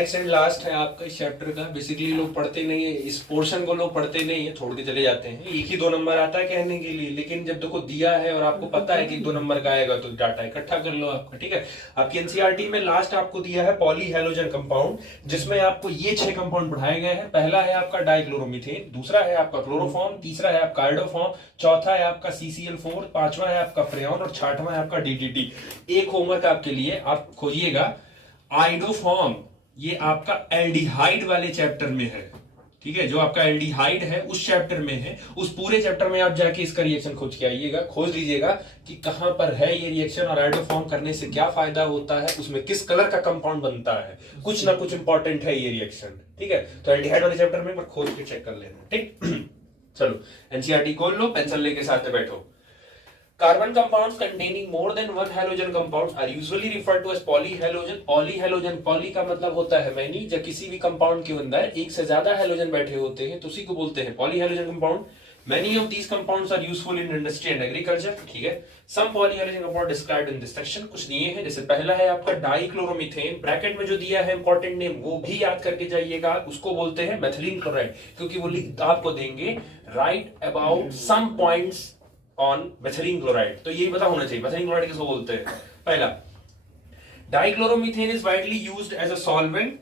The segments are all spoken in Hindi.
नेक्स्ट एंड लास्ट है आपका इस चैप्टर का। बेसिकली लोग पढ़ते नहीं है, इस पोर्शन को लोग पढ़ते नहीं है, छोड़ के चले जाते हैं। एक ही 2 नंबर आता है कहने के लिए, लेकिन जब देखो दिया है और आपको पता है कि 2 नंबर का आएगा तो डाटा इकट्ठा कर लो आपका। ठीक है, आपकी एनसीईआरटी में लास्ट आपको दिया है पॉलीहेलोजन कंपाउंड, जिसमें आपको ये 6 कंपाउंड पढ़ाए गए हैं। पहला है आपका डाइक्लोरोमीथेन, दूसरा है आपका क्लोरोफॉर्म, तीसरा है आपका आइडोफॉर्म, चौथा है आपका CCl4, पांचवा है आपका फ्रेऑन और छठवां है आपका DDT। एक होमवर्क आपके लिए, आप खोजिएगा आइडोफॉर्म, ये आपका एल्डिहाइड वाले चैप्टर में है। ठीक है, जो आपका एल्डिहाइड है उस चैप्टर में है। उस पूरे चैप्टर में आप जाके इसका रिएक्शन खोज के आइएगा, खोज लीजिएगा कि कहां पर है ये रिएक्शन और आइडोफॉर्म करने से क्या फायदा होता है, उसमें किस कलर का कंपाउंड बनता है, कुछ ना कुछ इंपॉर्टेंट है ये रिएक्शन। ठीक है, तो एल्डिहाइड वाले चैप्टर में खोज के चेक कर लेना। ठीक चलो एनसीईआरटी खोल लो, पेंसिल लेके साथ में बैठो। Carbon compounds containing more than one halogen compound are usually referred to as polyhalogen. Polyhalogen, poly का मतलब होता है many, जब किसी भी कंपाउंड के अंदर एक से ज्यादा हैलोजन बैठे होते हैं तो उसी को बोलते हैं polyhalogen compound. Many of these compounds are useful in industry and agriculture. ठीक है, some polyhalogen compound described in this section कुछ दिए हैं, जैसे पहला है आपका डाइक्लोरोमीथेन, ब्रैकेट में जो दिया है इंपॉर्टेंट नेम वो भी याद करके जाइएगा, उसको बोलते हैं मेथिलीन क्लोराइड, क्योंकि वो आपको देंगे write about some points on methylene chloride, तो यही पता होना चाहिए मेथिलीन क्लोराइड किसको बोलते हैं। पहला, dichloromethane is widely used as a solvent,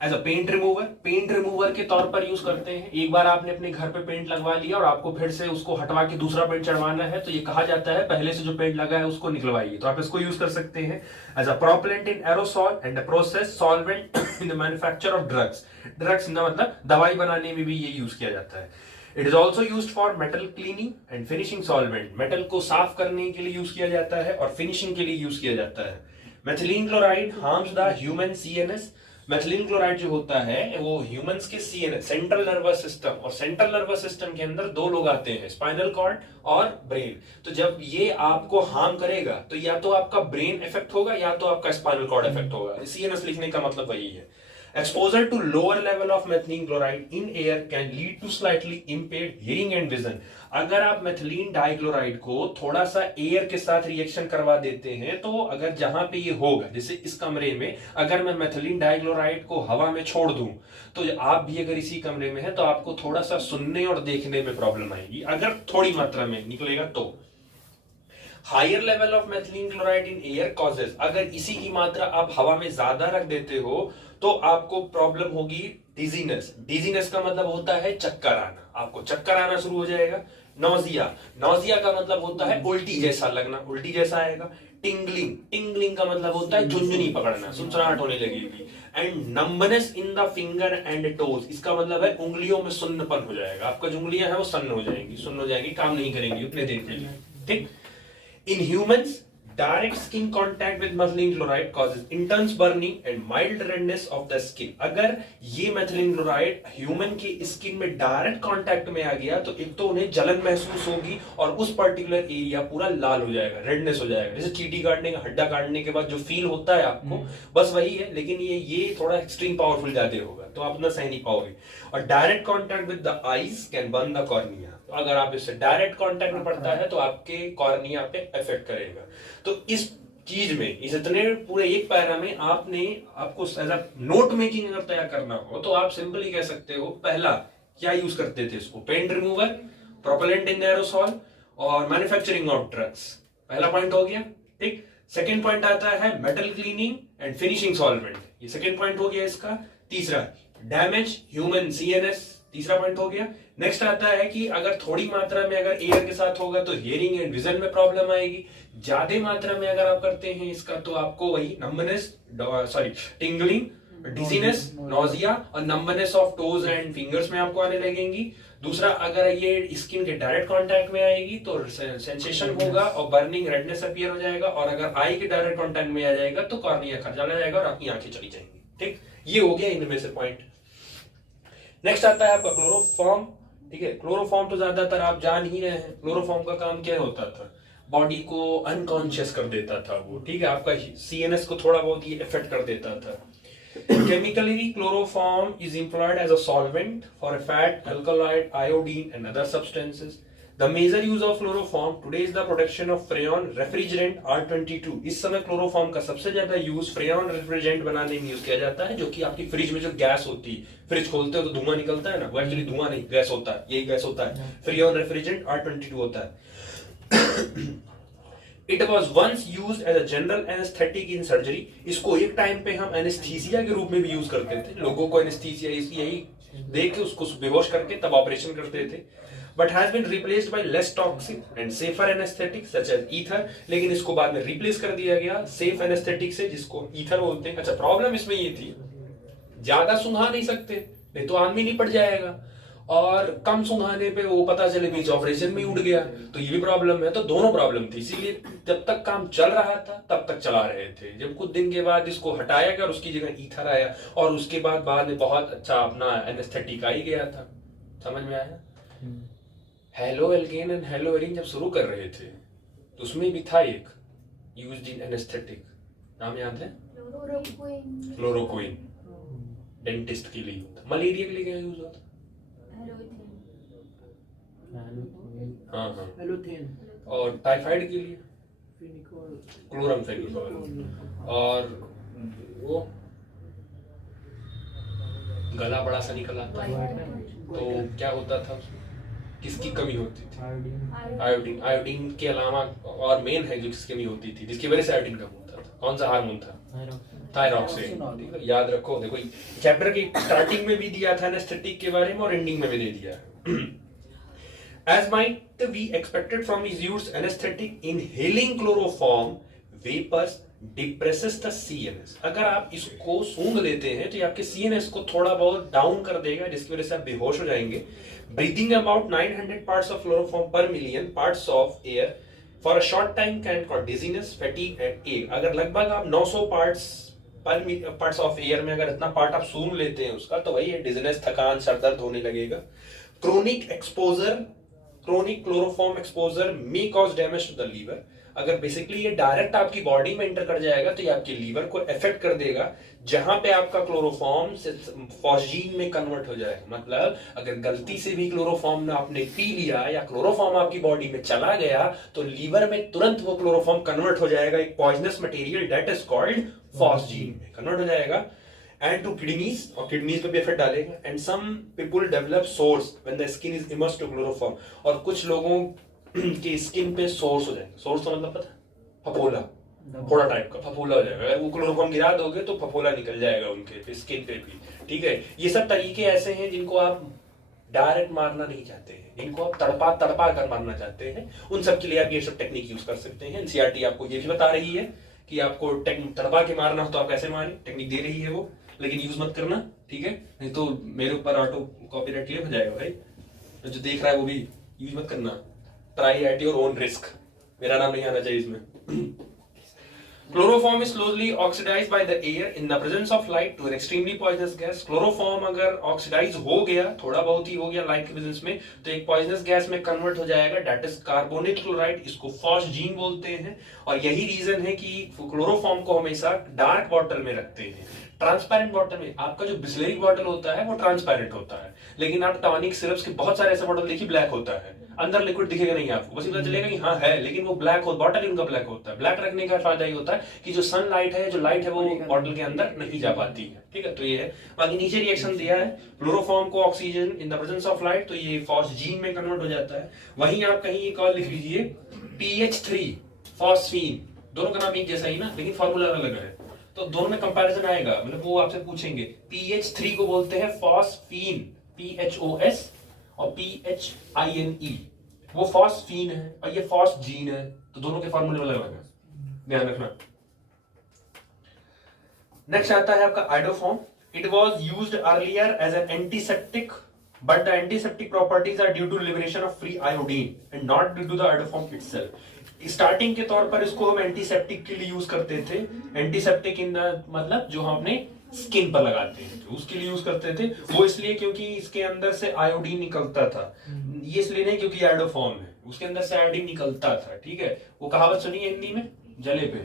as a paint remover, paint remover के तौर पर यूज करते हैं। एक बार आपने अपने घर पे पेंट लगवा लिया और आपको फिर से उसको हटवा के दूसरा पेंट चढ़वाना है, तो ये कहा जाता है पहले से जो पेंट लगा है उसको निकलवाइए, तो आप इसको यूज कर सकते हैं। As a propellant in aerosol and a process solvent in the manufacture of drugs, drugs का मतलब दवाई बनाने में भी ये यूज किया जाता है। It is also used for metal cleaning and finishing solvent, metal को साफ करने के लिए यूज किया जाता है और फिनिशिंग के लिए यूज किया जाता है। Methylene chloride harms the human CNS, methylene chloride जो होता है वो ह्यूमंस के CNS सेंट्रल नर्वस सिस्टम, और सेंट्रल नर्वस सिस्टम के अंदर 2 लोग आते हैं, स्पाइनल कॉर्ड और ब्रेन। तो जब ये आपको हार्म करेगा तो या तो आपका ब्रेन इफेक्ट होगा या तो आपका स्पाइनल कॉर्ड इफेक्ट होगा। CNS लिखने का मतलब वही है। Exposure to lower level of methylene chloride in air can lead to slightly impaired hearing and vision. अगर आप मेथिलीन डाइक्लोराइड को थोड़ा सा एयर के साथ रिएक्शन करवा देते हैं, तो अगर जहां पे ये होगा, जैसे इस कमरे में अगर मैं मेथिलीन डाइक्लोराइड को हवा में छोड़ दूं, तो आप भी अगर इसी कमरे में है तो आपको थोड़ा सा सुनने और देखने में प्रॉब्लम आएगी, अगर थोड़ी मात्रा में निकलेगा तो। Higher level of methylene chloride in air causes, अगर इसी की मात्रा आप हवा में ज्यादा रख देते हो तो आपको प्रॉब्लम होगी डिजीनेस। डिजीनेस का मतलब होता है चक्कर आना, आपको चक्कर आना शुरू हो जाएगा। नोजिया, नोजिया का मतलब होता है उल्टी जैसा लगना, उल्टी जैसा आएगा। टिंगलिंग, टिंगलिंग का मतलब होता है झुनझुनी पकड़ना, सुनसनाहट होने लगेगी। And numbness in the finger and toes, इसका मतलब है उंगलियों में सुन्नपन हो जाएगा, आपका जो उंगलियां हैं वो सन्न हो जाएंगी, सुन्न हो जाएंगी, काम नहीं करेंगी उतने देर के लिए। ठीक, in humans, direct skin contact with methylene chloride causes intense burning and mild redness of the skin. अगर ये मेथिलीन क्लोराइड ह्यूमन की स्किन में डायरेक्ट कांटेक्ट में आ गया तो एक तो उन्हें जलन महसूस होगी और उस पर्टिकुलर एरिया पूरा लाल हो जाएगा, रेडनेस हो जाएगा, जैसे चींटी काटने का हड्डा काटने के बाद जो फील होता है आपको, बस वही है, लेकिन ये थोड़ा एक्सट्रीम पावरफुल ज्यादा होगा, तो आप ना सह नहीं पाओगे। और direct contact with the eyes can burn the cornea, अगर आप इससे डायरेक्ट कांटेक्ट में पड़ता है तो आपके कॉर्निया पे इफेक्ट करेगा। तो इस चीज में, इस इतने पूरे एक पैरा में आपको एज अ नोट मेकिंग अगर तैयार करना हो तो आप सिंपली कह सकते हो, पहला क्या यूज करते थे इसको, paint remover, propellant in aerosol और मैन्युफैक्चरिंग ऑफ ड्रग्स, पहला पॉइंट हो गया। ठीक, सेकेंड पॉइंट आता है metal cleaning and finishing solvent, ये सेकेंड पॉइंट हो गया इसका। तीसरा, डैमेज ह्यूमन CNS, तीसरा पॉइंट हो गया। नेक्स्ट आता है कि अगर थोड़ी मात्रा में अगर एयर के साथ होगा तो हियरिंग एंड विजन में प्रॉब्लम आएगी, ज्यादा मात्रा में अगर आप करते हैं इसका तो आपको वही नंबनेस, टिंगलिंग, डिजीनेस, नोजिया और numbness of toes and fingers में आपको आने लगेंगी। दूसरा, अगर ये स्किन के डायरेक्ट कांटेक्ट में आएगी तो सेंसेशन होगा और बर्निंग, रेडनेस अपीयर हो जाएगा, और अगर आई के डायरेक्ट कांटेक्ट में आ जाएगा तो कॉर्निया चला जाएगा और आपकी आंखें चली जाएंगी। ठीक, ये हो गया इनमें से पॉइंट। नेक्स्ट आता है आपका क्लोरोफॉर्म। ठीक है, क्लोरोफॉर्म तो ज्यादातर आप जान ही रहे हैं, क्लोरोफॉर्म का काम क्या होता था, बॉडी को अनकॉन्शियस कर देता था वो। ठीक है, आपका CNS को थोड़ा बहुत ये इफेक्ट कर देता था। Chemically, chloroform is employed as a solvent for a fat, alkaloid, iodine and other substances. The major use of chloroform today is the production of freon refrigerant R22। इस समय क्लोरोफॉर्म का सबसे ज्यादा यूज फ्रेयन रेफ्रिजरेंट बनाने में यूज किया जाता है, जो कि आपकी फ्रिज में जो गैस होती है, फ्रिज खोलते हो तो धुआं निकलता है ना, वो एक्चुअली धुआं नहीं गैस होता है, यही गैस होता है, फ्रेयन रेफ्रिजरेंट R22 होता है। It was once used as a general anesthetic in surgery। इसको एक टाइम पे हम एनेस्थीसिया के रूप में भी यूज करते थे, लोगों को एनेस्थीसिया यही दे के उसको बेहोश करके तब ऑपरेशन करते थे। But has been replaced by less toxic and safer anesthetic such as ether। लेकिन इसको बाद में रिप्लेस कर दिया गया सेफ एनेस्थेटिक से, जिसको ईथर बोलते हैं। अच्छा, प्रॉब्लम इसमें ये थी, ज्यादा सुंघा नहीं सकते, नहीं तो आदमी निपट जाएगा, और कम सुंघाने पे वो पता चले बीच ऑपरेशन में उड़ गया, तो ये भी प्रॉब्लम है। तो दोनों प्रॉब्लम थी, इसीलिए जब तक काम चल रहा था तब तक चला रहे थे। जब कुछ दिन के बाद इसको हटाया गया और उसकी जगह ईथर आया, और उसके बाद में बहुत अच्छा अपना एनेस्थेटिक आ ही गया था। समझ में आया? Halo alkane and hello Erin जब शुरू कर रहे थे तो उसमें भी था एक यूज्ड इन एनेस्थेटिक, नाम याद है? क्लोरोक्विन। डेंटिस्ट के लिए होता, मलेरिया के लिए क्या यूज होता? हाँ, और टाइफाइड के लिए क्लोरमफेनिकोल, और वो गला बड़ा सा निकल आता है तो क्या होता था उसमें, किसकी कमी होती थी? आयोडीन। आयोडीन के अलावा और मेन है जो किसकी कमी होती थी, जिसकी वजह से आयोडीन कम होता था, कौन सा हार्मोन था? थायरॉक्सिन। याद रखो, देखो चैप्टर की स्टार्टिंग में भी दिया था एनेस्थेटिक के बारे में और एंडिंग में भी दे दिया। As might be expected from his use anesthetic, inhaling chloroform vapors depresses the CNS। अगर आप इसको सूंघ लेते हैं तो ये आपके CNS को थोड़ा बहुत डाउन कर देगा, जिसकी वजह से आप बेहोश हो जाएंगे। Breathing about 900 parts of chloroform per million parts of air for a short time can cause dizziness, fatigue and ache। अगर लगभग आप 900 parts of air में अगर इतना पार्ट आप सूंघ लेते हैं उसका, तो वही है डिजीनेस, थकान, सर दर्द होने लगेगा। Chronic chloroform exposure may cause damage to the liver. अगर बेसिकली ये डायरेक्ट आपकी बॉडी में एंटर कर जाएगा तो ये आपके लीवर को इफेक्ट कर देगा, जहां पे आपका क्लोरोफॉर्म फॉस्जीन में कन्वर्ट हो जाएगा। मतलब अगर गलती से भी क्लोरोफॉर्म आपने पी लिया या क्लोरोफॉर्म आपकी बॉडी में चला गया तो लीवर में तुरंत वो क्लोरोफॉर्म कन्वर्ट हो जाएगा एक poisonous material that is called phosgene में कन्वर्ट हो जाएगा, एंड टू किडनीज, और किडनीज पे भी इफेक्ट डालेगा। And some people develop sores when the skin is immersed to chloroform. और कुछ लोगों की स्किन पे सोर्स हो जाएगा। सोर्स तो मतलब पता, फफोला, फोड़ा टाइप का फफोला हो जाएगा। अगर वो क्लोरोफॉर्म गिरा दोगे तो फफोला निकल जाएगा उनके स्किन पे भी। ठीक है, ये सब तरीके ऐसे हैं जिनको आप डायरेक्ट मारना नहीं चाहते हैं, जिनको आप तड़पा तड़पा कर मारना चाहते हैं, उन सब के लिए आप ये सब टेक्निक यूज कर सकते हैं। एनसीईआरटी आपको ये भी बता रही है कि आपको तड़पा के मारना हो तो आप कैसे मारें, टेक्निक दे रही है वो, लेकिन यूज मत करना, ठीक है? नहीं तो मेरे ऊपर ऑटो कॉपीराइट क्लेम हो जाएगा भाई। तो जो देख रहा है वो भी यूज मत करना, try at your own risk, मेरा नाम नहीं आना चाहिए इसमें। Chloroform is slowly oxidized by the air in the presence of light to an extremely poisonous gas। Chloroform अगर ऑक्सीडाइज हो गया, थोड़ा बहुत ही हो गया लाइट के प्रेजेंस में, तो एक पॉइजनस गैस में कन्वर्ट हो जाएगा, दैट इज कार्बोनेट क्लोराइड, इसको फॉस्जीन बोलते हैं। और यही रीजन है कि क्लोरोफॉर्म को हमेशा डार्क बॉटल में रखते हैं। ट्रांसपेरेंट बॉटल में, आपका जो बिस्लेरी बॉटल होता है वो ट्रांसपेरेंट होता है, लेकिन आप टॉनिक सिरप्स के बहुत सारे ऐसे बॉटल देखिए ब्लैक होता है, अंदर लिक्विड दिखेगा नहीं आपको, बस पता चलेगा कि हाँ है, लेकिन वो ब्लैक हो, बॉटल उनका ब्लैक होता है। ब्लैक रखने का फायदा ये होता है कि जो सनलाइट है, जो लाइट है, वो बॉटल के अंदर नहीं जा पाती है। ठीक है, तो ये है। बाकी नीचे रिएक्शन दिया है, क्लोरोफॉर्म को oxygen in the presence of light, तो ये फॉस्जीन में कन्वर्ट हो जाता है। वहीं आप कहीं एक और लिख लीजिए, PH3 फॉस्फीन, दोनों का नाम एक जैसा ही ना, लेकिन फॉर्मूला अलग है, तो दोनों में कंपैरिजन आएगा। मतलब वो आपसे पूछेंगे, PH3 को बोलते हैं फॉस्फीन, PHOS, और PHINE, वो फॉस्फीन है और ये फॉस्जीन है, तो दोनों के फॉर्मूले अलग अलग है, ध्यान रखना। नेक्स्ट आता है आपका iodoform. It was used earlier as an antiseptic, but the antiseptic properties are due to liberation of free iodine and not due to the iodoform itself. Starting के तौर पर इसको हम एंटीसेप्टिक के लिए यूज करते थे। एंटीसेप्टिक इन द मतलब जो हम अपने स्किन पर लगाते हैं तो उसके लिए यूज करते थे। वो इसलिए क्योंकि इसके अंदर से आयोडीन निकलता था, ये इसलिए नहीं क्योंकि आयोडोफॉर्म है, उसके अंदर से आयोडीन निकलता था। ठीक है, वो कहावत सुनिए हिंदी में, जले पे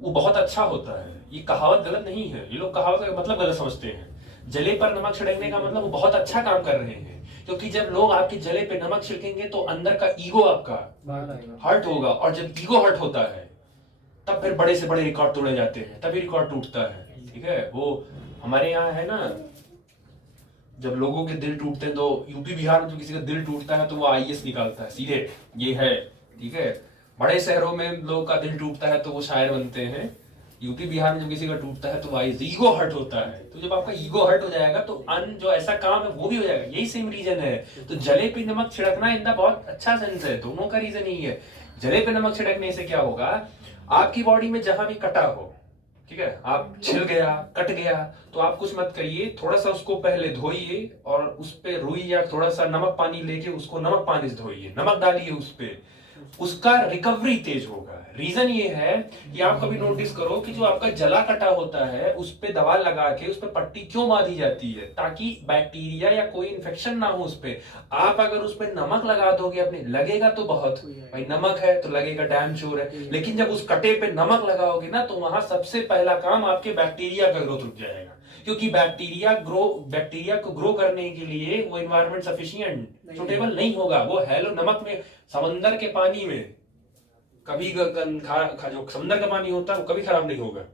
वो बहुत अच्छा होता है। ये कहावत गलत नहीं है, ये लोग कहावत का मतलब गलत समझते हैं। जले पर नमक छिड़कने का मतलब वो बहुत अच्छा काम कर रहे हैं, क्योंकि जब लोग आपके जले पे नमक छिड़केंगे तो अंदर का ईगो आपका हर्ट होगा, और जब ईगो हर्ट होता है तब फिर बड़े से बड़े रिकॉर्ड तोड़े जाते हैं, तभी रिकॉर्ड टूटता है। ठीक है, वो हमारे यहाँ है ना, जब लोगों के दिल टूटते हैं तो यूपी बिहार में जो किसी का दिल टूटता है तो वो आईएएस निकालता है सीधे, ये है। ठीक है, बड़े शहरों में लोगों का दिल टूटता है तो वो शायर बनते हैं, यूपी बिहार में जब किसी का टूटता है तो आईएएस, ईगो हर्ट होता है। तो जब आपका ईगो हर्ट हो जाएगा तो जो ऐसा काम है वो भी हो जाएगा, यही सेम रीजन है। तो जले पे नमक छिड़कना इनका बहुत अच्छा सेंस है, दोनों का रीजन यही है। जले पे नमक छिड़कने से क्या होगा, आपकी बॉडी में जहां भी कटा हो, ठीक है, आप छिल गया, कट गया, तो आप कुछ मत करिए, थोड़ा सा उसको पहले धोइए और उस पे रुई या थोड़ा सा नमक पानी लेके उसको नमक पानी से धोइए, नमक डालिए उस पे, उसका रिकवरी तेज होगा। रीजन ये है कि आप कभी नोटिस करो कि जो आपका जला कटा होता है उस पे दवा लगा के उस पे पट्टी क्यों बांधी जाती है, ताकि बैक्टीरिया या कोई इन्फेक्शन ना हो उस पे। आप अगर उस पे नमक लगा दोगे अपने, लगेगा तो बहुत, भाई नमक है तो लगेगा डैम श्योर है, लेकिन जब उस कटे पे नमक लगाओगे ना तो वहां सबसे पहला काम आपके बैक्टीरिया का ग्रोथ रुक जाएगा, क्योंकि बैक्टीरिया को ग्रो करने के लिए वो एनवायरनमेंट सफिशिएंट सुटेबल नहीं होगा। वो हेलो नमक में, समंदर के पानी में कभी जो समंदर का पानी होता है वो कभी खराब नहीं होगा,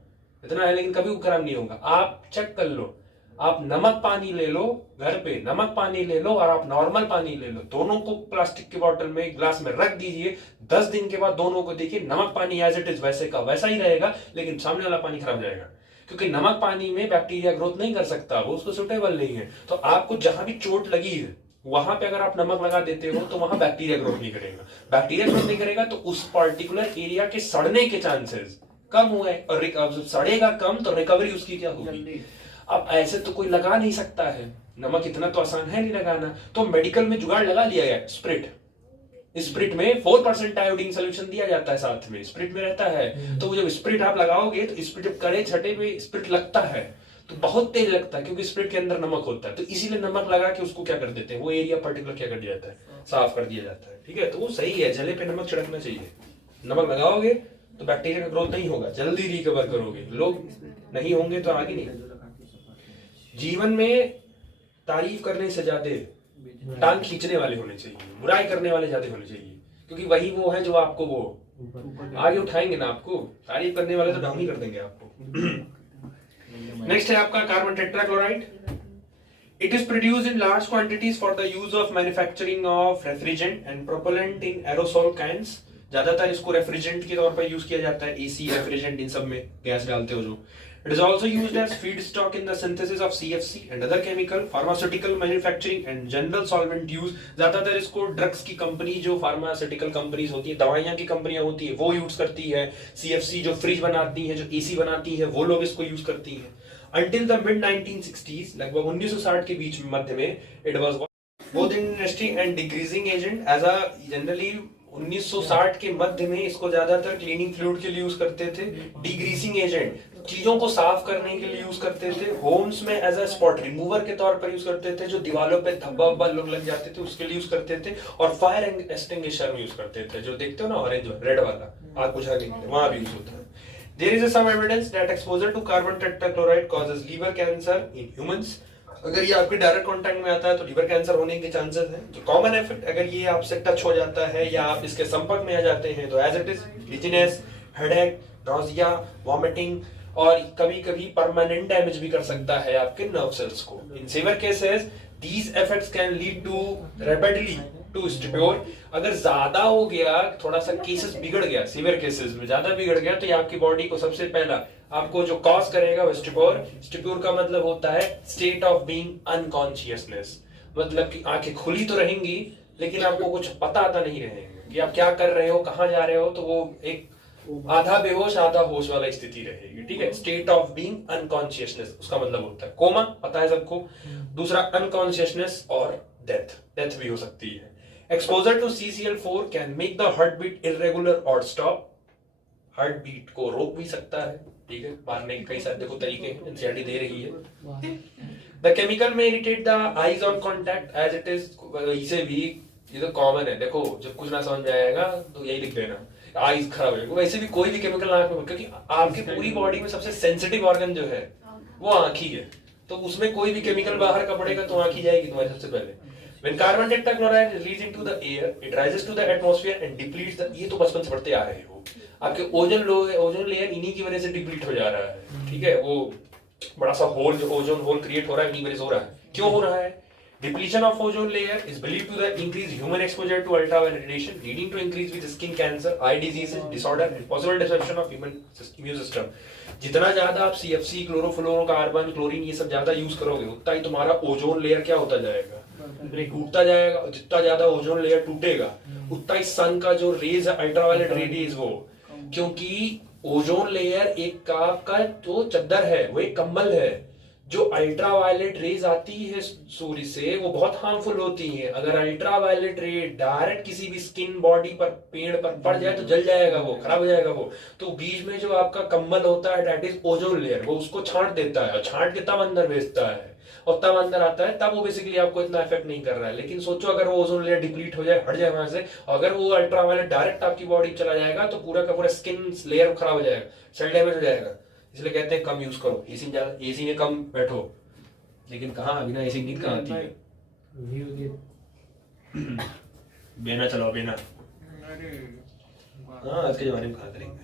इतना है, लेकिन कभी वो खराब नहीं होगा। आप चेक कर लो, आप नमक पानी ले लो, घर पे नमक पानी ले लो और आप नॉर्मल पानी ले लो, दोनों को प्लास्टिक के बॉटल में ग्लास में रख दीजिए, 10 दिन के बाद दोनों को देखिए, नमक पानी एज इट इज वैसे का वैसा ही रहेगा, लेकिन सामने वाला पानी खराब जाएगा, क्योंकि नमक पानी में बैक्टीरिया ग्रोथ नहीं कर सकता, वो उसको सुटेबल नहीं है। तो आपको जहां भी चोट लगी है वहां पे अगर आप नमक लगा देते हो तो वहां बैक्टीरिया ग्रोथ नहीं करेगा, बैक्टीरिया ग्रोथ नहीं करेगा तो उस पर्टिकुलर एरिया के सड़ने के चांसेस कम हुए, और जब सड़ेगा कम तो रिकवरी उसकी क्या होगी। अब ऐसे तो कोई लगा नहीं सकता है, नमक इतना तो आसान है नहीं लगाना, तो मेडिकल में जुगाड़ लगा लिया है, स्प्रिट में 4% आयोडीन सोल्यूशन दिया जाता है, साथ में स्प्रिट में रहता है। तो जब स्प्रिट आप लगाओगे तो स्प्रिट जब कड़े छठे में स्प्रिट लगता है तो बहुत तेज लगता है, क्योंकि स्प्रिट के अंदर नमक होता है, तो इसीलिए नमक लगा के उसको क्या कर देते हैं, वो एरिया पर्टिकुलर क्या कर दिया जाता है, साफ कर दिया जाता है। ठीक है, तो वो सही है, जले पे नमक छिड़कना चाहिए। नमक लगाओगे तो बैक्टीरिया का ग्रोथ नहीं होगा, जल्दी रिकवर करोगे, लोग नहीं होंगे तो आगे नहीं। जीवन में तारीफ करने से ज्यादा टांग खींचने वाले होने चाहिए, बुराई करने वाले ज्यादा होने चाहिए, क्योंकि वही वो है जो आपको वो आगे उठाएंगे ना, आपको तारीफ करने वाले तो डाउन ही कर देंगे आपको। नेक्स्ट है आपका carbon tetrachloride. It is produced in large quantities for the use of manufacturing of refrigerant and propellant in aerosol cans. ज्यादातर इसको रेफ्रिजरेंट के तौर पर यूज किया जाता है, एसी रेफ्रिजरेंट इन सब में गैस डालते हो जो। It is also used as feedstock in the synthesis of CFC and other chemical, pharmaceutical manufacturing and general solvent use। ज्यादातर इसको ड्रग्स की कंपनी, जो फार्मास्यूटिकल कंपनीज होती है, दवाइयां की कंपनियां होती है, वो यूज करती है। CFC जो फ्रिज बनाती है, जो एसी बनाती है, वो लोग इसको यूज करती है। Until the mid 1960s, लगभग 1960 के बीच में मध्य में, it was both interesting and decreasing agent as a generally 1960 के मध्य में इसको ज्यादातर क्लीनिंग फ्लूइड के लिए यूज करते थे, डिग्रीसिंग एजेंट चीजों को साफ करने के लिए यूज करते थे, होम्स में एज अ स्पॉट रिमूवर के तौर पर यूज करते थे, जो दीवारों पे धब्बा वब्बा लोग लग जाते थे उसके लिए यूज करते थे, और फायर एक्सटिंग्विशर में यूज करते थे, जो देखते हो ना ऑरेंज रेड वाला आग बुझाने के लिए, वहां भी यूज होता है। There is some evidence that exposure to carbon tetrachloride causes liver cancer in humans। अगर ये आपके डायरेक्ट कांटेक्ट में आता है तो लिवर कैंसर होने के चांसेस हैं। तो कॉमन इफेक्ट अगर ये आपसे टच हो जाता है या आप इसके संपर्क में आ जाते हैं तो as it is dizziness, headache, nausea, vomiting, और कभी कभी परमानेंट डैमेज भी कर सकता है आपके नर्व सेल्स को। In severe cases these effects can lead to rapidly to stupor। अगर ज्यादा हो गया, थोड़ा सा केसेस बिगड़ गया, सीवियर केसेस में ज्यादा बिगड़ गया, तो ये आपकी बॉडी को सबसे पहला आपको जो कॉज करेगा वो स्टुपोर। स्टुपोर का मतलब होता है स्टेट ऑफ बीइंग अनकॉन्शियसनेस, मतलब कि आंखें खुली तो रहेंगी लेकिन आपको कुछ पता नहीं रहेगा कि आप क्या कर रहे हो, कहां जा रहे हो, तो वो एक आधा बेहोश आधा होश वाला स्थिति रहेगी। ठीक है, स्टेट ऑफ बीइंग अनकॉन्शियसनेस उसका मतलब होता है कोमा, पता है सबको। दूसरा अनकॉन्शियसनेस और डेथ भी हो सकती है। Exposure to CCl4 can make the heart beat irregular और स्टॉप, हार्ट बीट को रोक भी सकता है। ठीक है, मारने के कई सारे देखो तरीके हैं, एनसीईआरटी दे रही है। The chemical may irritate the eyes on contact as it is, इसे भी ये तो कॉमन है। देखो जब कुछ ना समझ में आएगा तो यही लिख देना, आईज खराब हो जाएगी। वैसे भी कोई भी केमिकल आंख में, क्योंकि आपकी पूरी बॉडी में सबसे सेंसिटिव ऑर्गन जो है वो आंख ही है, तो उसमें कोई भी केमिकल बाहर का पड़ेगा तो आंख ही जाएगी तुम्हारी सबसे पहले। When carbon tetrachloride is released into the air, it rises to the atmosphere and depletes the, ये तो बचपन से पढ़ते आ रहे हो, आपके ओजोन लेयर इन्हीं की वजह से डिप्लीट हो जा रहा है, ठीक है, वो बड़ा सा होल जो ओजोन होल क्रिएट हो रहा है इन्हीं वजह से हो रहा है। क्यों हो रहा है? Depletion of ozone layer is believed to the increase human exposure to ultraviolet radiation, leading to increase with skin cancer, eye diseases, disorder, and possible disruption of human immune system. जितना ज्यादा आप CFC, क्लोरोफ्लोरोकार्बन, क्लोरीन ये सब ज्यादा यूज करोगे उतना ही तुम्हारा ओजोन लेयर क्या होता जाएगा, टूटता जाएगा। जितना ज्यादा ओजोन लेयर टूटेगा उतना ही सन का जो रेज है अल्ट्रावायलेट रेडियस वो, क्योंकि ओजोन लेयर एक का जो चद्दर है वो एक कंबल है, जो अल्ट्रावायलेट रेज आती है सूर्य से वो बहुत हार्मफुल होती है। अगर अल्ट्रावायलेट रे डायरेक्ट किसी भी स्किन बॉडी पर पेड़ पर पड़ जाए तो जल जाएगा, वो खराब हो जाएगा वो। तो बीच में जो आपका कंबल होता है दैट इज ओजोन लेयर, वो उसको छांट देता है और छांट के तब अंदर भेजता है और तब अंदर आता है, तब वो बेसिकली आपको इतना इफेक्ट नहीं कर रहा है। लेकिन सोचो अगर वो ओजोन लेयर डिप्लीट हो जाए, हट जाए वहां से, अगर वो अल्ट्रावायलेट डायरेक्ट आपकी बॉडी चला जाएगा तो पूरा का पूरा स्किन लेयर खराब हो जाएगा, सेल डैमेज हो जाएगा। इसलिए कहते हैं कम यूज करो एसी, ज्यादा एसी में कम बैठो। लेकिन कहाँ अभी ना एसी नींद कहाँ आती है, बेना चलो बेना, हाँ आज के जमाने में कहाँ करेंगे।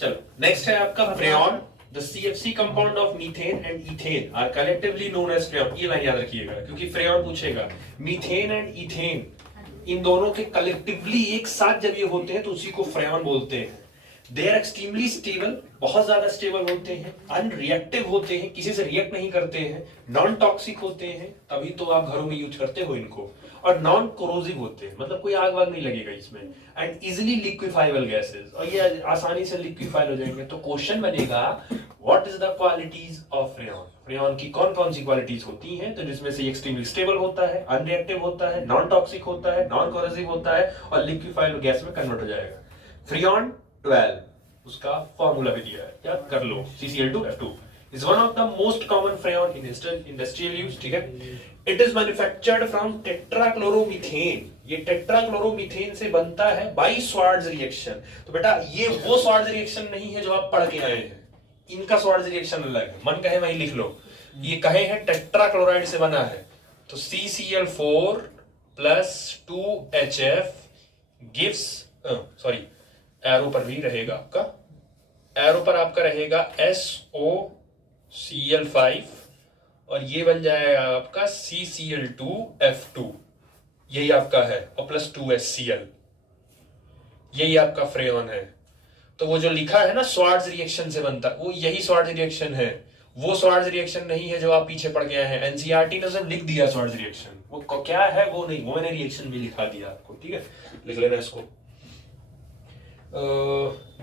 चलो नेक्स्ट है आपका फ्रेऑन। The CFC compound of methane and ethane are collectively known as freon। ये लाइन याद रखिएगा क्योंकि फ्रेऑन पूछेगा। मीथेन एंड इथेन इन दोनों के कलेक्टिवली एक साथ जब ये होते हैं तो उसी को फ्रेऑन बोलते हैं। दे आर एक्सट्रीमली स्टेबल, बहुत ज्यादा स्टेबल होते हैं, अनरिएक्टिव होते हैं, किसी से रिएक्ट नहीं करते हैं, नॉन टॉक्सिक होते हैं, तभी तो आप घरों में यूज करते हो इनको, और नॉन कोरोसिव होते हैं, मतलब कोई आग वाग नहीं लगेगा इसमें, एंड इजिली लिक्विफाइबल गैसेस, और ये आसानी से लिक्विफाइड हो जाएंगे। तो क्वेश्चन बनेगा what is the qualities of freon, freon की कौन कौन सी क्वालिटीज होती हैं? तो जिसमें से एक्सट्रीमली स्टेबल होता है, अनरिएक्टिव होता है, नॉन टॉक्सिक होता है, नॉन कोरोसिव होता है और लिक्विफाइड गैस में कन्वर्ट हो जाएगा। फ्रेऑन 12 उसका फॉर्मूला भी दिया है, याद कर लो, CCl2F2 is one of the most common freon in industrial use, ठीक है। It is manufactured from tetrachloromethane, ये टेट्राक्लोरोमीथेन से बनता है बाई स्वार्ट्ज रिएक्शन। तो बेटा ये वो स्वार्ट्ज रिएक्शन नहीं है जो आप पढ़ के आए हैं, इनका स्वार्ट्ज रिएक्शन अलग है, मन कहे वहीं लिख लो। ये कहे हैं टेट्राक्लोराइड से बना है, तो CCl4 plus 2HF gives sorry arrow पर भी रहेगा आपका, एरो पर आपका रहेगा SOCl5 और ये बन जाएगा आपका CCl2F2, यही आपका है, और प्लस 2HCl, यही आपका फ्रेऑन है। तो वो जो लिखा है ना स्वार्ट्ज रिएक्शन से बनता, वो यही स्वार्ट्ज रिएक्शन है, वो स्वार्ट्ज रिएक्शन नहीं है जो आप पीछे पढ़ के आए हैं। एनसीईआरटी ने सब लिख दिया स्वार्ट्ज रिएक्शन, वो क्या है वो नहीं, वो मैंने रिएक्शन भी लिखा दिया आपको, ठीक है, लिख लेना इसको।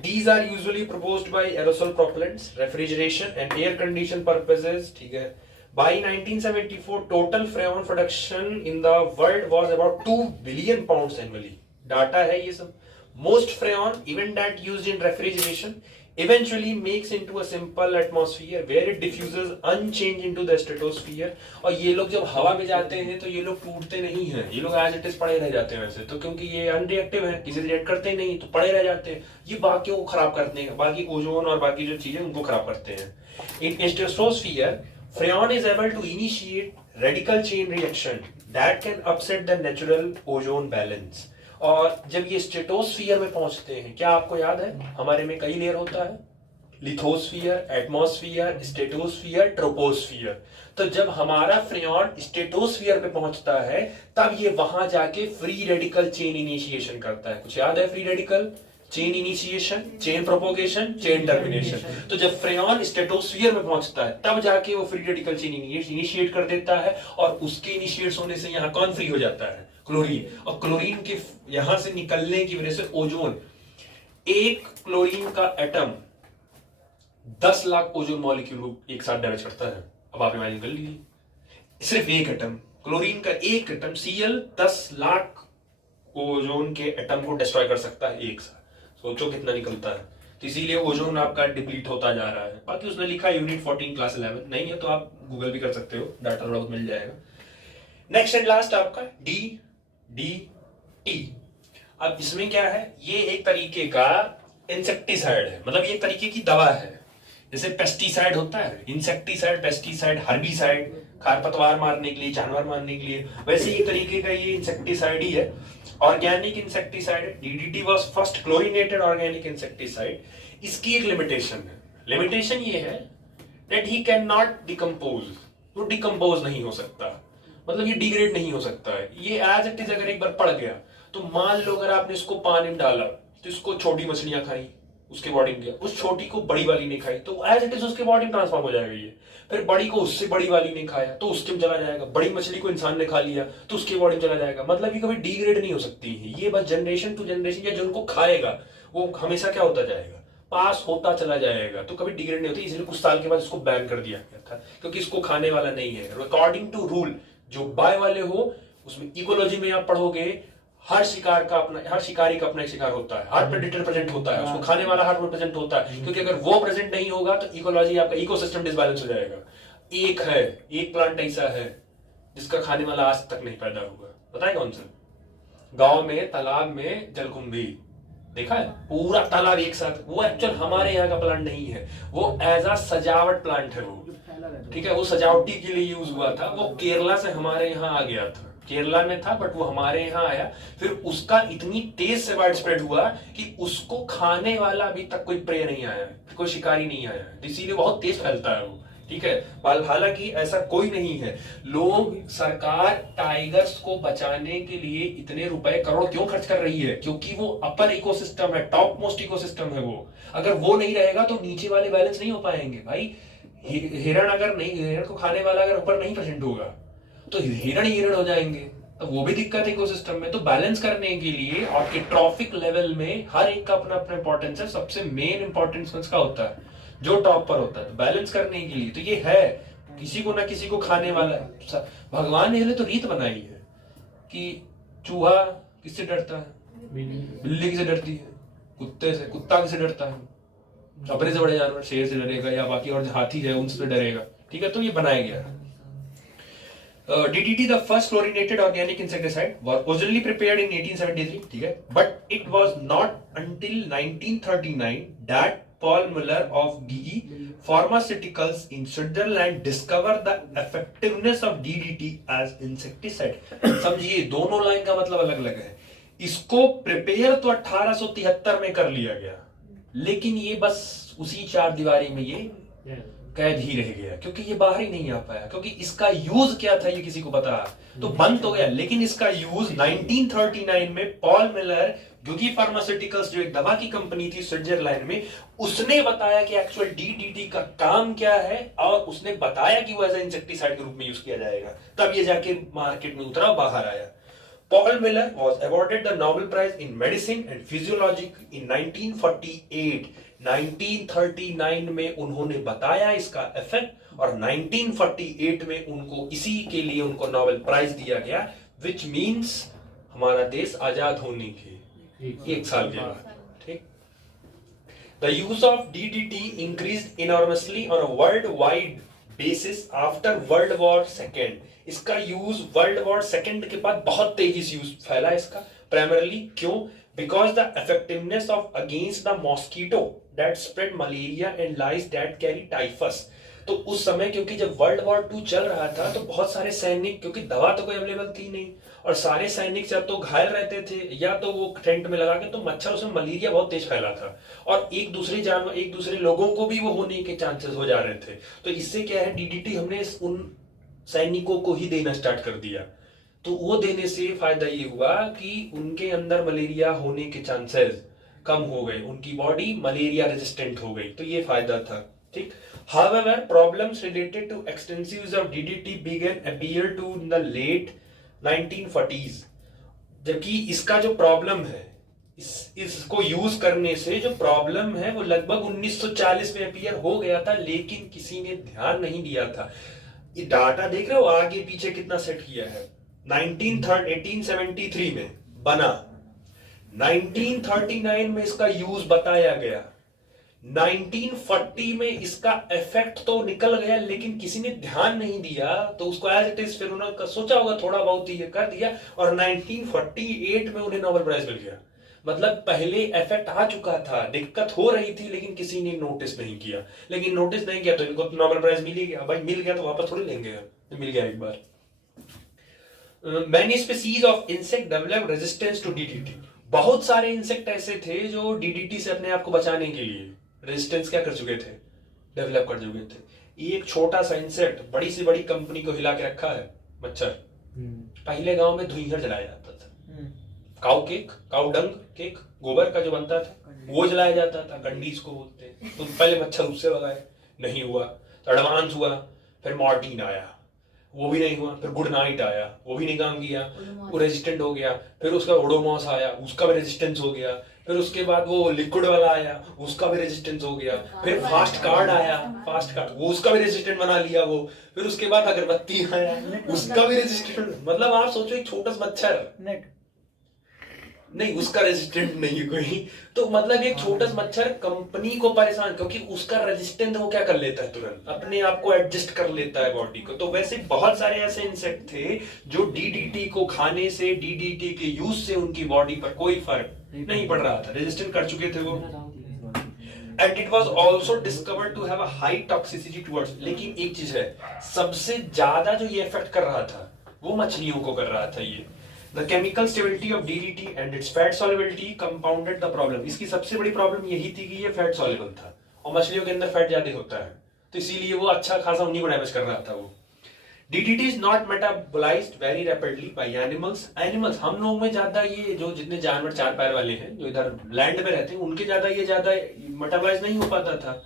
These are usually proposed by aerosol propellants, refrigeration and air condition purposes, ठीक है। By 1974, total freon production in the world was about 2 billion pounds annually. Data है ये सब। Most freon, even that used in refrigeration, eventually makes into a simple atmosphere where it diffuses unchanged into the stratosphere। और ये लोग जब हवा में जाते हैं तो ये लोग टूटते नहीं हैं, ये लोग एज इट इज पड़े रह जाते हैं वैसे तो, क्योंकि ये अनरिएक्टिव है, किसी से रिएक्ट करते नहीं तो पड़े रह जाते हैं। ये बाकियों को खराब करते हैं, बाकी ओजोन और बाकी जो चीजें उनको खराब करते हैं। In stratosphere freon is able to initiate radical chain reaction that can upset the natural ozone balance. और जब ये स्ट्रेटोस्फीयर में पहुंचते हैं, क्या आपको याद है हमारे में कई लेयर होता है, लिथोस्फीयर, एटमॉस्फीयर, स्ट्रेटोस्फीयर, ट्रोपोस्फीयर। तो जब हमारा फ्रेऑन स्ट्रेटोस्फीयर पे पहुंचता है तब ये वहां जाके फ्री रेडिकल चेन इनिशिएशन करता है। कुछ याद है free radical chain initiation, chain propagation, chain termination. तो जब फ्रेऑन स्ट्रेटोस्फीयर में पहुंचता है तब जाके वो फ्री रेडिकल चेन इनिशिएट कर देता है, और उसके इनिशिएट होने से यहाँ कौन फ्री हो जाता है, क्लोरीन। और क्लोरीन के यहां से निकलने की वजह से ओजोन, एक क्लोरीन का एटम 10 लाख ओजोन मॉलिक्यूल एक साथ डैमेज करता है। अब आप इमेजिन कर लीजिए, सिर्फ एक एटम क्लोरीन का, एक एटम Cl 10 लाख ओजोन के एटम को डिस्ट्रॉय कर सकता है एक साथ। सोचो कितना निकलता है। तो इसीलिए ओजोन आपका डिप्लीट होता जा रहा है। बाकी उसने लिखा यूनिट 14 क्लास 11, नहीं है तो आप गूगल भी कर सकते हो, डाटा थोड़ा बहुत मिल जाएगा। नेक्स्ट एंड लास्ट आपका DDT। अब इसमें क्या है, ये एक तरीके का इंसेक्टिसाइड है, मतलब ये एक तरीके की दवा है। जैसे पेस्टिसाइड होता है, इंसेक्टिसाइड, पेस्टिसाइड, हर्बिसाइड, खरपतवार मारने के लिए, जानवर मारने के लिए, वैसे ही तरीके का ये इंसेक्टिसाइड ही है। Organic insecticide, DDT was first chlorinated organic insecticide. इसकी एक लिमिटेशन है, लिमिटेशन ये है that he can not decompose, वो डिकम्पोज नहीं हो सकता, मतलब ये डिग्रेड नहीं हो सकता है। ये एज इट इज अगर एक बार पड़ गया तो मान लो अगर आपने इसको पानी में डाला तो इसको छोटी मछलियां खाई, उसके बॉडी में गया, उस छोटी को बड़ी वाली ने खाई तो एज इट इज उसके बॉडी में ट्रांसफॉर्म हो जाएगा ये। फिर बड़ी को उससे बड़ी वाली ने खाया तो उसके में चला जाएगा, बड़ी मछली को इंसान ने खा लिया तो उसके बॉडी में चला जाएगा। मतलब ये कभी डिग्रेड नहीं हो सकती है, ये बस जनरेशन टू जनरेशन, या जिनको खाएगा वो हमेशा क्या होता जाएगा, पास होता चला जाएगा, तो कभी डिग्रेड नहीं होती। इसलिए कुछ साल के बाद इसको बैन कर दिया गया था, क्योंकि इसको खाने वाला नहीं है। अकॉर्डिंग टू रूल जो बाय वाले हो, उसमें इकोलॉजी में आप पढ़ोगे हर शिकार का अपना, हर शिकारी का अपना एक शिकार होता है, हर प्रेडेटर प्रेजेंट होता है, उसको खाने वाला हर प्रेजेंट होता है, क्योंकि अगर वो प्रेजेंट नहीं होगा तो इकोलॉजी, आपका इकोसिस्टम डिसबैलेंस हो जाएगा। एक है, एक प्लांट ऐसा है जिसका खाने वाला आज तक नहीं पैदा हुआ, बताए कौन सा? गांव में तालाब में जलकुंभी देखा है, पूरा तालाब एक साथ, वो एक्चुअल हमारे यहाँ का प्लांट नहीं है, वो एज अ सजावट प्लांट है वो, ठीक है, वो सजावटी के लिए यूज हुआ था, वो केरला से हमारे यहाँ आ गया था, केरला में था बट वो हमारे यहाँ आया, फिर उसका इतनी तेज से वाइड स्प्रेड हुआ कि उसको खाने वाला अभी तक कोई प्रे नहीं आया, कोई शिकारी नहीं आया, इसीलिए बहुत तेज फैलता है वो, ठीक है। हालांकि ऐसा कोई नहीं है। लोग, सरकार टाइगर्स को बचाने के लिए इतने रुपए करोड़ क्यों खर्च कर रही है? क्योंकि वो अपर इकोसिस्टम है, टॉप मोस्ट इकोसिस्टम है वो। अगर वो नहीं रहेगा तो नीचे वाले बैलेंस नहीं हो पाएंगे भाई। हिरण अगर नहीं, हिरण को खाने वाला अगर ऊपर नहीं प्रेजेंट होगा तो हिरण हिरण हो जाएंगे, तो वो भी दिक्कत है इकोसिस्टम में। तो बैलेंस करने के लिए आपके ट्रॉफिक लेवल में हर एक का अपना अपना इंपॉर्टेंस है, सबसे मेन इंपॉर्टेंस का होता है जो टॉप पर होता है। तो बैलेंस करने के लिए तो ये है, किसी को ना किसी को खाने वाला है। भगवान ने तो रीत बनाई है कि चूहा किससे डरता है? बिल्ली किससे डरती है? कुत्ते से। कुत्ता किससे डरता है? अपने से बड़े जानवर, शेर से डरेगा, या बाकी और हाथी है उनसे डरेगा, ठीक है। तो ये बनाया गया है। DDT, the first fluorinated organic insecticide, was originally prepared in 1873, ठीक है, but it was not until 1939 that Paul Muller of GE Pharmaceuticals in Switzerland discovered the effectiveness of DDT as insecticide। समझिए, दोनों लाइन का मतलब अलग अलग है। इसको प्रिपेयर तो 1873 में कर लिया गया, लेकिन ये बस उसी चार दीवारी में ये कैद ही रह गया, क्योंकि ये बाहर ही नहीं आ पाया। क्योंकि इसका यूज क्या था ये किसी को पता, तो बंद तो गया, लेकिन इसका यूज 1939 में पॉल मिलर, क्योंकि फार्मास्यूटिकल्स जो एक दवा की कंपनी थी स्विट्जरलैंड में, उसने बताया कि एक्चुअल डीडीटी का काम क्या है, और उसने बताया कि वो एज इंसेक्टिसाइड के रूप में यूज किया जाएगा। तब ये जाके मार्केट में उतरा, बाहर आया। Paul Miller was awarded the Nobel Prize in Medicine and Physiology in 1948। 1939 में उन्होंने बताया इसका इफेक्ट, और 1948 में उनको इसी के लिए उनको नोबेल प्राइज दिया गया, विच मीन्स हमारा देश आजाद होने के एक साल के बाद, ठीक। The use of DDT increased enormously on a worldwide basis after World War II। इसका यूज वर्ल्ड वॉर सेकेंड के बाद बहुत तेजी से यूज फैला इसका, प्राइमरली क्यों? Because the effectiveness of against the mosquito that spread malaria and lice that carry typhus. तो उस समय, क्योंकि जब वर्ल्ड वॉर 2 चल रहा था तो बहुत सारे सैनिक, क्योंकि दवा तो कोई अवेलेबल थी नहीं, और सारे सैनिक या तो घायल रहते थे या तो वो टेंट में लगा के, तो मच्छर, उसमें मलेरिया बहुत तेज फैला था, और एक दूसरे जानवर, एक दूसरे लोगों को भी वो होने के चांसेस हो जा रहे थे। तो इससे क्या है, डीडीटी हमने उन सैनिकों को ही देना स्टार्ट कर दिया। तो वो देने से फायदा ये हुआ कि उनके अंदर मलेरिया होने के चांसेस कम हो गए, उनकी बॉडी मलेरिया रेजिस्टेंट हो गई, तो ये फायदा था, ठीक। However, problems related to extensive use of DDT began appear to in the late 1940s। जबकि इसका जो प्रॉब्लम है, इसको यूज करने से जो प्रॉब्लम है वो लगभग 1940 में अपीयर हो गया था, लेकिन किसी ने ध्यान नहीं दिया था। ये डाटा देख रहे हो आगे पीछे कितना सेट किया है। 1873 में बना, 1939 में इसका यूज बताया गया, 1940 में इसका इफेक्ट तो निकल गया, लेकिन किसी ने ध्यान नहीं दिया, तो उसको एज इट इज फिर उन्होंने सोचा होगा थोड़ा बहुत ही कर दिया, और 1948 में उन्हें नोबेल प्राइज मिल गया। मतलब पहले इफेक्ट आ चुका था, दिक्कत हो रही थी, लेकिन किसी ने नोटिस नहीं किया। लेकिन नोटिस नहीं किया तो इनको नोबेल प्राइज मिल ही गया। भाई मिल गया तो वापस थोड़ी लेंगे, मिल गया एक बार। Many species of insect develop resistance to DDT। बहुत सारे इंसेक्ट ऐसे थे जो डीडीटी से अपने आप को बचाने के लिए रेजिस्टेंस क्या कर चुके थे, डेवलप कर चुके थे। एक छोटा सा इंसेक्ट बड़ी से बड़ी कंपनी को हिला के रखा है, मच्छर। पहले गांव में धुइंगर जलाया जाता था, cow cake, cow dung cake, गोबर का जो बनता था वो जलाया जाता था, कंडीज को बोलते हैं। तो पहले मच्छर उससे भगाए, नहीं हुआ तो एडवांस हुआ, फिर मॉर्टिन आया, वो भी नहीं हुआ, फिर गुड नाइट आया, वो भी नहीं काम किया, वो रेजिस्टेंट हो गया। फिर उसका ओडोमॉस आया, उसका भी रेजिस्टेंस हो गया। फिर उसके बाद वो लिक्विड वाला आया, उसका भी रेजिस्टेंस हो गया। फिर फास्ट कार्ड आया, फास्ट कार्ड, वो उसका भी रेजिस्टेंट बना लिया वो। फिर उसके बाद अगरबत्ती आया, उसका भी रेजिस्टेंट। मतलब आप सोचो एक छोटा सा मच्छर नहीं, उसका रेजिस्टेंट नहीं है कोई। तो मतलब एक छोटा सा मच्छर कंपनी को परेशान, क्योंकि उसका रेजिस्टेंट वो क्या कर लेता है, तुरंत अपने आप को एडजस्ट कर लेता है बॉडी को। तो वैसे बहुत सारे ऐसे इंसेक्ट थे जो डीडीटी को खाने से, डीडीटी के यूज से उनकी बॉडी पर कोई फर्क नहीं पड़ रहा था, रेजिस्टेंट कर चुके थे वो। And it was also discovered to have a high toxicity towards. लेकिन एक चीज है, सबसे ज्यादा जो ये इफेक्ट कर रहा था वो मछलियों को कर रहा था ये। The chemical stability of DDT and its fat solubility compounded the problem। इसकी सबसे बड़ी प्रॉब्लम यही थी कि ये फैट सॉल्युबल था और मछलियों के अंदर फैट ज्यादा होता है, तो इसीलिए वो अच्छा खासा उन्हीं को डैमेज कर रहा था वो। DDT is not metabolized very rapidly by animals। Animals हम लोग में ज्यादा ये जो जितने जानवर चार पैर वाले हैं जो इधर लैंड में रहते हैं उनके ज्यादा मेटाबोलाइज नहीं हो पाता था।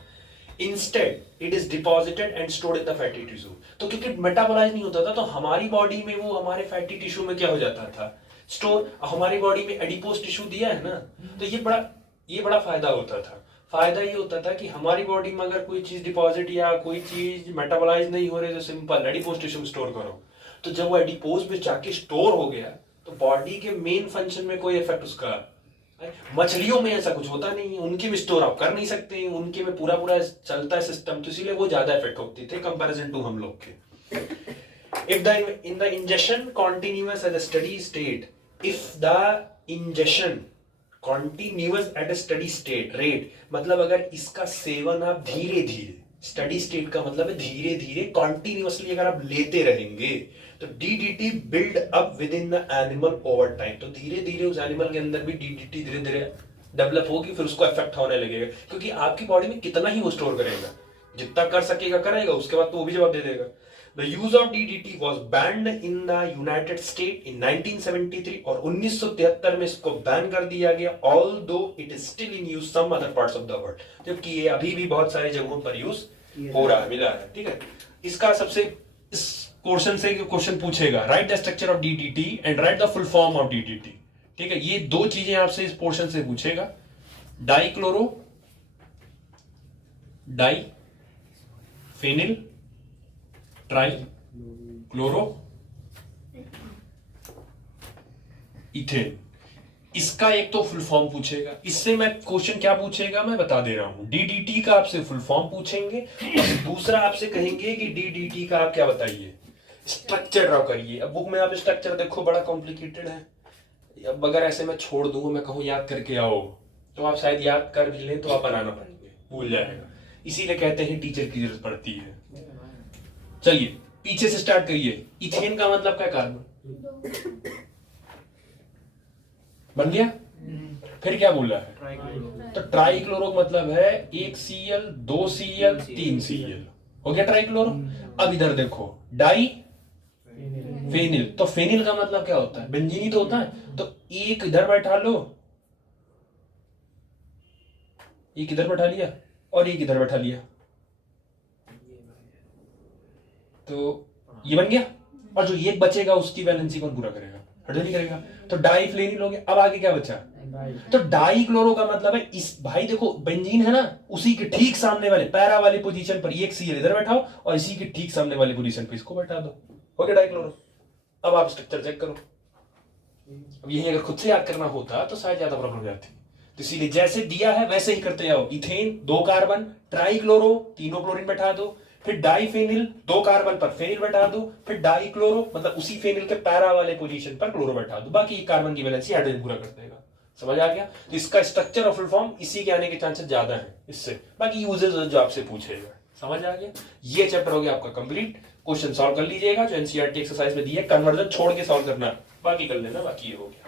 Instead it is deposited and stored in the fatty tissue। तो क्योंकि मेटाबोलाइज नहीं होता था तो हमारी बॉडी में वो हमारे फैटी टिश्यू में क्या हो जाता था, स्टोर। हमारी बॉडी में एडिपोज टिश्यू दिया है ना, तो ये बड़ा फायदा होता था। फायदा ये होता था कि हमारी बॉडी में अगर कोई चीज डिपॉजिट या कोई चीज मेटाबोलाइज नहीं हो रही तो सिंपल एडिपोज टिश्यू में स्टोर करो। तो जब वो एडिपोज में जाके स्टोर हो गया तो बॉडी के मेन फंक्शन में कोई इफेक्ट उसका। मछलियों में ऐसा कुछ होता नहीं है, उनके में स्टोर आप कर नहीं सकते, उनके में पूरा चलता है सिस्टम, तो इसीलिए वो ज्यादा इफेक्ट होती थे कंपैरिजन टू हम लोग के। If the in the injection continuous at a steady state, if the injection continuous at a steady state rate, मतलब अगर इसका सेवन आप धीरे धीरे, स्टडी स्टेट का मतलब है धीरे धीरे, कॉन्टिन्यूअसली अगर आप लेते रहेंगे तो DDT build up with in the animal over time. तो धीरे धीरे उस एनिमल के अंदर भी डीडीटी धीरे धीरे डेवलप होगी, फिर उसको इफेक्ट होने लगेगा। क्योंकि आपकी बॉडी में कितना ही वो स्टोर करेगा, जितना कर सकेगा करेगा, उसके बाद तो वो भी जवाब दे देगा। The use of DDT was banned in the United State in 1973 और 1973 में इसको बैन कर दिया गया। Although it is still in use some other parts of the world, जबकि ये अभी भी बहुत सारी जगहों पर यूज हो रहा है, मिला है। ठीक है, इसका सबसे इस क्वेश्चन से क्वेश्चन पूछेगा, right the structure of DDT and right the full form of DDT. ठीक है, ये दो चीजें आपसे इस पोर्शन से पूछेगा, dichloro, di phenyl tri chloro ethane. इसका एक तो फुल फॉर्म पूछेगा, इससे मैं क्वेश्चन क्या पूछेगा मैं बता दे रहा हूं। डीडीटी का आपसे फुल फॉर्म पूछेंगे और दूसरा आपसे कहेंगे कि डीडीटी का आप क्या बताइए, स्ट्रक्चर ड्रॉ करिए। अब बुक में आप स्ट्रक्चर देखो बड़ा कॉम्प्लिकेटेड है, अब अगर ऐसे मैं छोड़ दूंगा, मैं कहूँ याद करके आओ, तो आप शायद याद कर भी लें तो आप बनाना पड़ेंगे, भूल जाएगा। इसीलिए कहते हैं टीचर की जरूरत पड़ती है। चलिए पीछे से स्टार्ट करिए। इथेन का मतलब क्या, कार्बन बन गया। फिर क्या बोला है, तो ट्राइक्लोरो मतलब है एक Cl, दो Cl, तीन Cl, हो गया ट्राइक्लोरो। अब इधर देखो, डाई फेनिल, तो फेनिल का मतलब क्या होता है, बेंजीन तो होता है। तो एक इधर बैठा लो, एक इधर बैठा लिया और एक इधर बैठा लिया, तो ये बन गया। और जो एक बचेगा उसकी वैलेंसी कौन पूरा करेगा, हट नहीं करेगा, तो डाई फ्लेनिल हो गया। अब आगे क्या बचा, तो डाई क्लोरो का मतलब है इस, भाई देखो बेंजीन है ना, उसी के ठीक सामने वाले पैरा वाली पोजीशन पर एक Cl इधर बैठाओ और इसी के ठीक सामने वाली पोजीशन पर इसको बैठा दो, हो गया डाई क्लोरो। अब आप स्ट्रक्चर चेक करो। अब यही अगर खुद से याद करना होता तो शायद ज्यादा प्रॉब्लम हो जाती, तो इसीलिए जैसे दिया है वैसे ही करते जाओ। इथेन दो कार्बन, ट्राइक्लोरो तीनों क्लोरीन बैठा दो, फिर डाईफेनिल दो कार्बन पर फेनिल बैठा दो, फिर डाइक्लोरो मतलब उसी फेनिल के पैरा वाले पोजीशन पर क्लोरो बैठा दो, बाकी कार्बन की वैलेंसी हाइड्रोजन पूरा कर देगा। समझ आ गया? तो इसका स्ट्रक्चर और फुल फॉर्म इसी के आने के चांसेस ज्यादा हैं इससे, बाकी यूजेस जो आपसे पूछेगा। समझ आ गया? ये चैप्टर हो गया आपका कंप्लीट। क्वेश्चन सॉल्व कर लीजिएगा जो एनसीईआरटी एक्सरसाइज में दिया है, कन्वर्जन छोड़ के सॉल्व करना, बाकी कर लेना, बाकी ये हो गया।